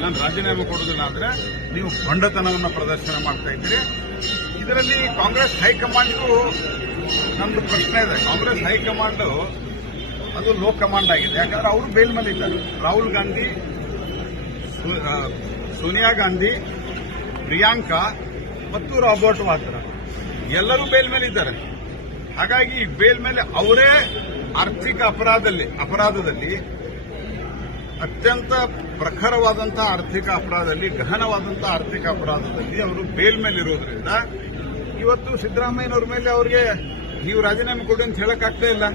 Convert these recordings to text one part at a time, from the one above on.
ನಾನು ರಾಜೀನಾಮೆ ಕೊಡುವುದಿಲ್ಲ ಅಂದ್ರೆ ನೀವು ಬಂಡತನವನ್ನು ಪ್ರದರ್ಶನ ಮಾಡ್ತಾ ಇದ್ದೀರಿ. ಇದರಲ್ಲಿ ಕಾಂಗ್ರೆಸ್ ಹೈಕಮಾಂಡ್ಗೂ ನಮ್ದು ಪ್ರಶ್ನೆ ಇದೆ. ಕಾಂಗ್ರೆಸ್ ಹೈಕಮಾಂಡ್ ಅದು ಲೋ ಕಮಾಂಡ್ ಆಗಿದೆ. ಯಾಕಂದ್ರೆ ಅವರು ಬೇಲ್ ಮೇಲೆ ಇದ್ದಾರೆ. ರಾಹುಲ್ ಗಾಂಧಿ ಸೋನಿಯಾ ಗಾಂಧಿ, ಪ್ರಿಯಾಂಕಾ, ಮತ್ತು ರಾಬರ್ಟ್ ವಾದ್ರಾ. ಎಲ್ಲರೂ ಬೇಲ್ ಮೇಲೆ ಇದ್ದಾರೆ. ಹಾಗಾಗಿ ಬೇಲ್ ಮೇಲೆ ಅವರೇ ಆರ್ಥಿಕ ಅಪರಾಧದಲ್ಲಿ ಅಪರಾಧದಲ್ಲಿ ಅತ್ಯಂತ ಪ್ರಖರವಾದಂತಹ ಆರ್ಥಿಕ ಅಪರಾಧದಲ್ಲಿ ಗಹನವಾದಂತಹ ಆರ್ಥಿಕ ಅಪರಾಧದಲ್ಲಿ ಅವರು ಬೇಲ್ ಮೇಲೆ ಇರೋದ್ರಿಂದ ಇವತ್ತು ಸಿದ್ದರಾಮಯ್ಯನವ್ರ ಮೇಲೆ ಅವರಿಗೆ ನೀವು ರಾಜೀನಾಮೆ ಕೊಡಿ ಅಂತ ಹೇಳಕ್ಕಾಗ್ತಾ ಇಲ್ಲ.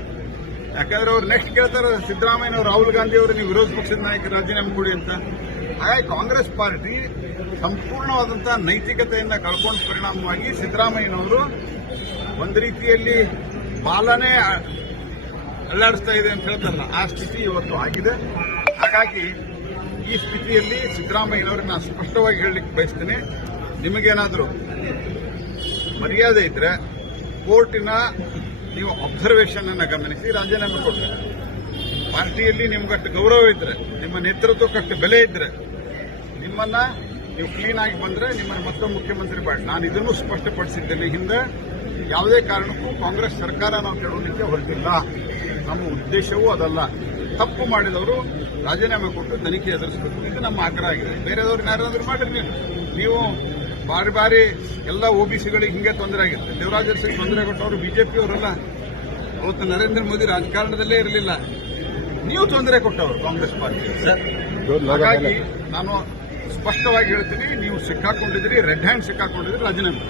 ಯಾಕಂದ್ರೆ ಅವ್ರು ನೆಕ್ಸ್ಟ್ ಕೇಳ್ತಾರೆ, ಸಿದ್ದರಾಮಯ್ಯನವರು ರಾಹುಲ್ ಗಾಂಧಿ ಅವರು ನೀವು ವಿರೋಧ ಪಕ್ಷದ ನಾಯಕರು ರಾಜೀನಾಮೆ ಕೊಡಿ ಅಂತ. ಹಾಗಾಗಿ ಕಾಂಗ್ರೆಸ್ ಪಾರ್ಟಿ ಸಂಪೂರ್ಣವಾದಂತಹ ನೈತಿಕತೆಯನ್ನ ಕಳ್ಕೊಂಡ ಪರಿಣಾಮವಾಗಿ ಸಿದ್ದರಾಮಯ್ಯನವರು ಒಂದು ರೀತಿಯಲ್ಲಿ ಬಾಲನೇ ಅಲ್ಲಾಡಿಸ್ತಾ ಇದೆ ಅಂತ ಹೇಳ್ತಾರಲ್ಲ, ಆ ಸ್ಥಿತಿ ಇವತ್ತು ಆಗಿದೆ. ಹಾಗಾಗಿ ಈ ಸ್ಥಿತಿಯಲ್ಲಿ ಸಿದ್ದರಾಮಯ್ಯನವರು ಸ್ಪಷ್ಟವಾಗಿ ಹೇಳಲಿಕ್ಕೆ ಬಯಸ್ತೇನೆ. ನಿಮಗೇನಾದರೂ ಮರ್ಯಾದೆ ಇದ್ರೆ ಕೋರ್ಟಿನ ನೀವು ಅಬ್ಸರ್ವೇಷನ್ ಅನ್ನ ಗಮನಿಸಿ ರಾಜೀನಾಮೆ ಕೊಡ್ತೀರಿ. ಪಾರ್ಟಿಯಲ್ಲಿ ನಿಮ್ಗಷ್ಟು ಗೌರವ ಇದ್ರೆ, ನಿಮ್ಮ ನೇತೃತ್ವಕ್ಕಷ್ಟು ಬೆಲೆ ಇದ್ರೆ, ನಿಮ್ಮನ್ನ ನೀವು ಕ್ಲೀನ್ ಆಗಿ ಬಂದ್ರೆ ನಿಮ್ಮನ್ನು ಮತ್ತೊಮ್ಮೆ ಮುಖ್ಯಮಂತ್ರಿ ಮಾಡಿ. ನಾನು ಇದನ್ನು ಸ್ಪಷ್ಟಪಡಿಸಿದ್ದೇನೆ. ಹಿಂದೆ ಯಾವುದೇ ಕಾರಣಕ್ಕೂ ಕಾಂಗ್ರೆಸ್ ಸರ್ಕಾರ ನಾವು ಕೆಡವಲಿಕ್ಕೆ ಹೊರಟಿಲ್ಲ. ನಮ್ಮ ಉದ್ದೇಶವೂ ಅದಲ್ಲ. ತಪ್ಪು ಮಾಡಿದವರು ರಾಜೀನಾಮೆ ಕೊಟ್ಟು ತನಿಖೆ ಎದುರಿಸಬೇಕು ಇದು ನಮ್ಮ ಆಗ್ರಹ ಆಗಿದೆ. ಬೇರೆದವ್ರು ಯಾರಾದ್ರೂ ಮಾಡಿರಿ ನೀವು ನೀವು ಬಾರಿ ಬಾರಿ ಎಲ್ಲ ಒಬಿಸಿಗಳಿಗೆ ಹಿಂಗೆ ತೊಂದರೆ ಆಗಿರುತ್ತೆ ದೇವರಾಜ ಸಿಂಗ್ ತೊಂದರೆ ಕೊಟ್ಟವರು ಬಿಜೆಪಿ ಅವರಲ್ಲ ಅವತ್ತು ನರೇಂದ್ರ ಮೋದಿ ರಾಜಕಾರಣದಲ್ಲೇ ಇರಲಿಲ್ಲ. ನೀವು ತೊಂದರೆ ಕೊಟ್ಟವರು ಕಾಂಗ್ರೆಸ್ ಪಾರ್ಟಿ. ಹಾಗಾಗಿ ನಾನು ಸ್ಪಷ್ಟವಾಗಿ ಹೇಳ್ತೀನಿ ನೀವು ಸಿಕ್ಕಾಕೊಂಡಿದ್ರಿ ರೆಡ್ ಹ್ಯಾಂಡ್ ಸಿಕ್ಕಾಕೊಂಡಿದ್ರಿ ರಾಜೀನಾಮೆ.